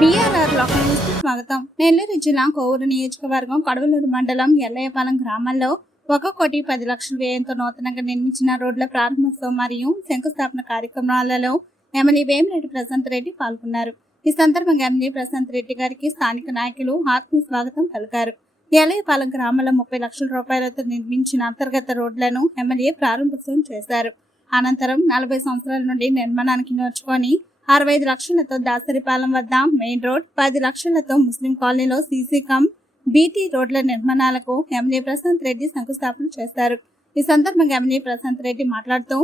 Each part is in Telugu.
బీఆర్ఆర్ లోకల్ న్యూస్ స్వాగతం. నెల్లూరు జిల్లా కోవూరు నియోజకవర్గం కడవలూరు మండలం ఎల్లయ్యపాలెం గ్రామంలో ఒక కోటి పది లక్షల వ్యయంతో నూతనంగా నిర్మించిన రోడ్ల ప్రారంభోత్సవం మరియు శంకుస్థాపన కార్యక్రమాలలో ఎమ్మెల్యే వేమిరెడ్డి ప్రశాంత్ రెడ్డి పాల్గొన్నారు. ఈ సందర్భంగా ఎమ్మెల్యే ప్రశాంత్ రెడ్డి గారికి స్థానిక నాయకులు ఆత్మీయ స్వాగతం పలికారు. ఎల్లయ్యపాలెం గ్రామంలో ముప్పై లక్షల రూపాయలతో నిర్మించిన అంతర్గత రోడ్లను ఎమ్మెల్యే ప్రారంభోత్సవం చేశారు. అనంతరం నలభై సంవత్సరాల నుండి నిర్మాణానికి నోచుకొని అరవై ఐదు లక్షలతో దాసరిపాలెం వద్ద మెయిన్ రోడ్ పది లక్షలతో ముస్లిం కాలనీలో సీసీ కమ్ బీటీ రోడ్ల నిర్మాణాలకు ఎమ్మెల్యే ప్రశాంత్ రెడ్డి శంకుస్థాపన చేస్తారు ఈ సందర్భంగా ఎమ్మెల్యే ప్రశాంత్ రెడ్డి మాట్లాడుతూ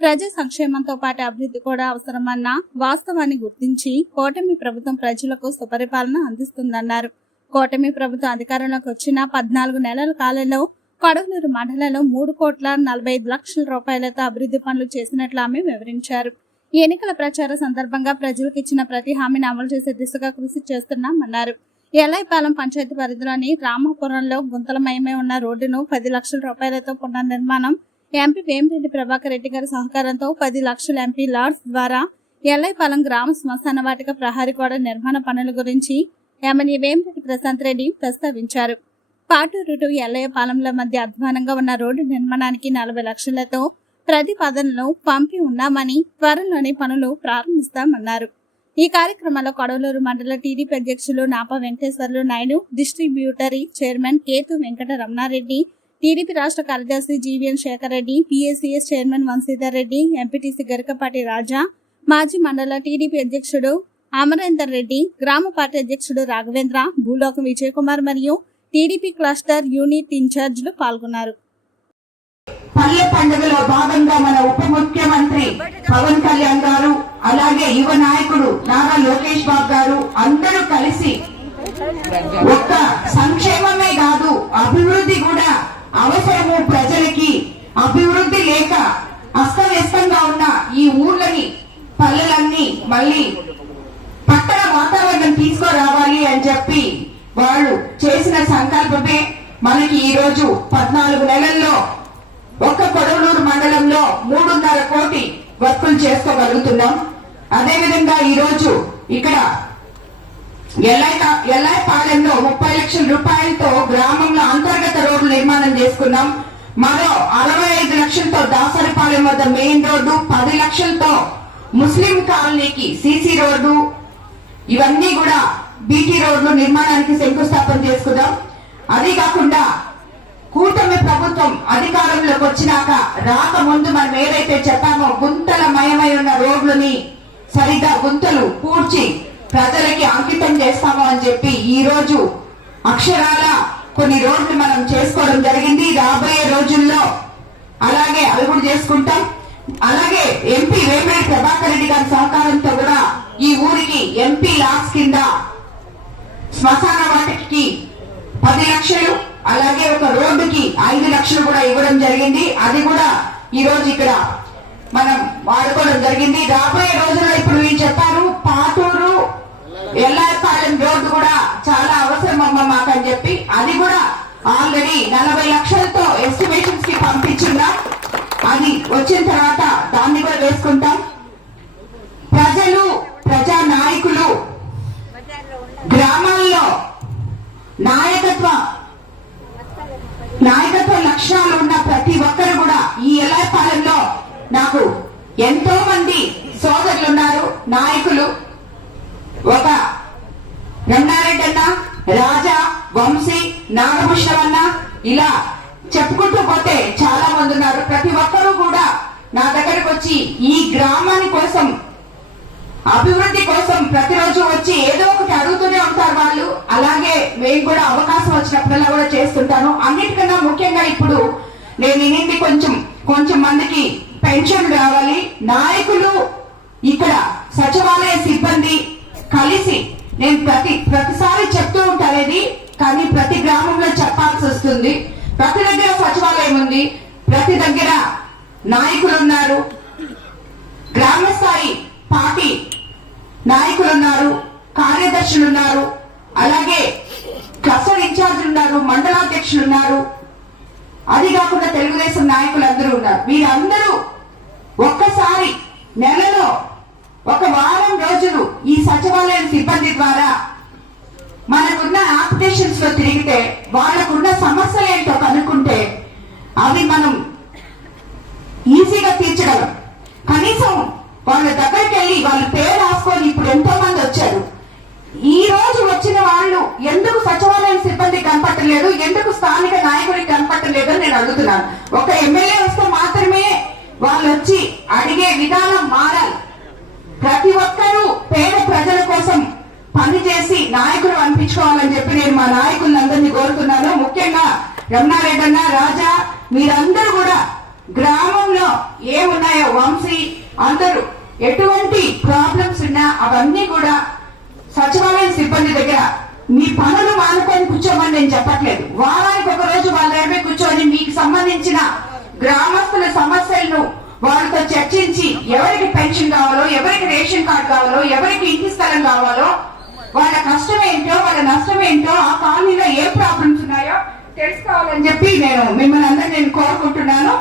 ప్రజా సంక్షేమంతో పాటు అభివృద్ధి కూడా అవసరమన్న వాస్తవాన్ని గుర్తించి కూటమి ప్రభుత్వం ప్రజలకు సుపరిపాలన అందిస్తుందన్నారు. కూటమి ప్రభుత్వం అధికారంలోకి వచ్చిన పద్నాలుగు నెలల కాలంలో కడవలూరు మండలంలో మూడు కోట్ల నలభై ఐదు లక్షల రూపాయలతో అభివృద్ధి పనులు చేసినట్లు ఆమె వివరించారు. ఎన్నికల ప్రచార సందర్భంగా ప్రజలకు ఇచ్చిన ప్రతి హామీని అమలు చేసే దిశగా కృషి చేస్తున్నామన్నారు. ఎలైపాలెం పంచాయతీ పరిధిలోని రామాపురంలో గుంతలమయమై ఉన్న రోడ్డును పది లక్షల రూపాయలతో పునర్నిర్మాణం ఎంపీ వేమిరెడ్డి ప్రభాకర్ రెడ్డి గారి సహకారంతో పది లక్షల ఎంపీ లార్డ్స్ ద్వారా ఎల్లైపాలెం గ్రామ శ్మశాన వాటిక ప్రహారీ గోడ నిర్మాణ పనుల గురించి ఎమ్మెల్యే వేమిరెడ్డి ప్రశాంత్ రెడ్డి ప్రస్తావించారు. పాటూరు టు ఎల్లయ్యపాలెంల మధ్య అధ్వానంగా ఉన్న రోడ్డు నిర్మాణానికి నలభై లక్షలతో ప్రతిపాదనలు పంపి ఉన్నామని త్వరలోనే పనులు ప్రారంభిస్తామన్నారు. ఈ కార్యక్రమంలో కొడవలూరు మండల టీడీపీ అధ్యక్షులు Napa Venkateswarlu Naidu distributary chairman Ketu Venkata Ramana Reddy TDP రాష్ట్ర కార్యదర్శి GVN Sekhar Reddy PSCS chairman Vamsidhar Reddy MPTC Garikapati Raja మాజీ మండల టీడీపీ అధ్యక్షుడు అమరేందర్ రెడ్డి గ్రామ పార్టీ అధ్యక్షుడు రాఘవేంద్ర భూలోక విజయకుమార్ మరియు టీడీపీ క్లస్టర్ యూనిట్ ఇన్ఛార్జీలు పాల్గొన్నారు. పల్లె పండుగలో భాగంగా మన ఉప ముఖ్యమంత్రి పవన్ కళ్యాణ్ గారు అలాగే యువ నాయకుడు నారా లోకేష్ బాబు గారు అందరూ కలిసి ఒక్క సంక్షేమమే కాదు అభివృద్ధి కూడా అవసరము ప్రజలకి. అభివృద్ధి లేక అస్తవ్యస్తంగా ఉన్న ఈ ఊర్లని పల్లెలన్నీ మళ్ళీ పట్టణ వాతావరణం తీసుకురావాలి అని చెప్పి వాళ్ళు చేసిన సంకల్పమే మనకి ఈ రోజు పద్నాలుగు నెలల్లో ఒక్క కొడవలూరు మండలంలో మూడున్నర కోటి వర్కులు చేసుకోగలుగుతున్నాం. అదేవిధంగా ఈ రోజు ఇక్కడ ఎల్ఐ ఎల్ఐపాలెంలో ముప్పై లక్షల రూపాయలతో గ్రామంలో అంతర్గత రోడ్లు నిర్మాణం చేసుకున్నాం. మరో అరవై ఐదు లక్షలతో దాసరిపాలెం వద్ద మెయిన్ రోడ్డు పది లక్షలతో ముస్లిం కాలనీకి సీసీ రోడ్డు ఇవన్నీ కూడా బీటీ రోడ్లు నిర్మాణానికి శంకుస్థాపన చేసుకుందాం అదే కాకుండా ప్రభుత్వం అధికారంలోకి వచ్చినాక రాకముందు మనం ఏదైతే చెప్పామో గుంతల మయమై ఉన్న రోడ్లని సరిగ్గా గుంతలు పూడ్చి ప్రజలకి అంకితం చేస్తాము అని చెప్పి ఈ రోజు అక్షరాల కొన్ని రోడ్లు మనం చేసుకోవడం జరిగింది. రాబోయే రోజుల్లో అలాగే అవి కూడా చేసుకుంటాం. అలాగే ఎంపీ వేమిరెడ్డి ప్రభాకర్ రెడ్డి గారి సహకారంతో కూడా ఈ ఊరికి ఎంపీ లాస్ కింద శ్మశాన వాటికి పది లక్షలు అలాగే ఒక రోడ్డుకి ఐదు లక్షలు కూడా ఇవ్వడం జరిగింది. అది కూడా ఈ రోజు ఇక్కడ మనం వాడుకోవడం జరిగింది. రాబోయే రోజుల్లో ఇప్పుడు వీళ్ళు చెప్పారు పాటూరు ఎల్లాయపాలెం రోడ్డు కూడా చాలా అవసరం అమ్మ మాకు అని చెప్పి. అది కూడా ఆల్రెడీ నలభై లక్షలతో ఎస్టిమేషన్స్కి పంపించున్నాం. అది వచ్చిన తర్వాత దాన్ని కూడా వేసుకుంటాం ప్రజలు ప్రజా నాయకులు గ్రామాల్లో నాయకత్వ నాయకత్వ లక్షణాలు ఉన్న ప్రతి ఒక్కరు కూడా ఈ ఎలాపాలెంలో నాకు ఎంతో మంది సోదరులు ఉన్నారు నాయకులు. ఒక రమణారెడ్డి అన్న రాజా వంశీ నాగభూషణం అన్న ఇలా చెప్పుకుంటూ పోతే చాలా మంది ఉన్నారు. ప్రతి ఒక్కరూ కూడా నా దగ్గరకు వచ్చి ఈ గ్రామాని కోసం అభివృద్ధి కోసం ప్రతిరోజు వచ్చి ఏదో ఒకటి అడుగుతూనే ఉంటారు వాళ్ళు. అలాగే మేము కూడా అవకాశం వచ్చినప్పుడల్లా కూడా చేస్తుంటాను. అన్నిటికన్నా ముఖ్యంగా ఇప్పుడు నేను వినింది కొంచెం కొంచెం మందికి పెన్షన్ రావాలి. నాయకులు ఇక్కడ సచివాలయ సిబ్బంది కలిసి నేను ప్రతి ప్రతిసారి చెప్తూ ఉంటానేది కానీ ప్రతి గ్రామంలో చెప్పాల్సి వస్తుంది. ప్రతి దగ్గర సచివాలయం ఉంది. ప్రతి దగ్గర నాయకులు ఉన్నారు. గ్రామ స్థాయి పార్టీ నాయకులు ఉన్నారు కార్యదర్శులు ఉన్నారు. అలాగే క్లస్టర్ ఇన్ఛార్జీలు ఉన్నారు మండలాధ్యక్షులు ఉన్నారు. అది కాకుండా తెలుగుదేశం నాయకులు అందరూ ఉన్నారు. వీరందరూ ఒక్కసారి నెలలో ఒక వారం రోజులు ఈ సచివాలయం సిబ్బంది ద్వారా మనకున్న అప్లికేషన్స్లో తిరిగితే వాళ్ళకున్న సమస్యలు ఏంటో కనుక్కుంటే అవి మనం ఈజీగా తీర్చగలం. కనీసం వాళ్ళ దగ్గరికి వెళ్ళి వాళ్ళ పేరు రాసుకొని ఇప్పుడు ఎంతో మంది వచ్చారు. ఈ రోజు వచ్చిన వాళ్ళు ఎందుకు సచివాలయం సిబ్బంది కనపట్టలేదు ఎందుకు స్థానిక నాయకుడికి కనపట్టలేదు అని నేను అడుగుతున్నాను. ఒక ఎమ్మెల్యే వస్తే మాత్రమే వాళ్ళు వచ్చి అడిగే విధానం మారాలి. ప్రతి ఒక్కరూ పేద ప్రజల కోసం పనిచేసి నాయకులు అనిపించుకోవాలని చెప్పి నేను మా నాయకులందరినీ కోరుతున్నాను. ముఖ్యంగా రమణారెడ్డి అన్న రాజా మీరందరూ కూడా గ్రామంలో ఏమున్నాయో వంశీ అందరూ ఎటువంటి ప్రాబ్లమ్స్ ఉన్నా అవన్నీ కూడా సచివాలయం సిబ్బంది దగ్గర మీ పనులు మానుకొని కూర్చోమని నేను చెప్పట్లేదు. వారానికి ఒక రోజు వాళ్ళ దగ్గర కూర్చొని మీకు సంబంధించిన గ్రామస్తుల సమస్యలను వాళ్ళతో చర్చించి ఎవరికి పెన్షన్ కావాలో ఎవరికి రేషన్ కార్డు కావాలో ఎవరికి ఇంటి స్థలం కావాలో వాళ్ళ కష్టం ఏంటో వాళ్ళ నష్టం ఏంటో ఆ కాలనీలో ఏ ప్రాబ్లమ్స్ ఉన్నాయో తెలుసుకోవాలని చెప్పి నేను మిమ్మల్ని అందరూ నేను కోరుకుంటున్నాను.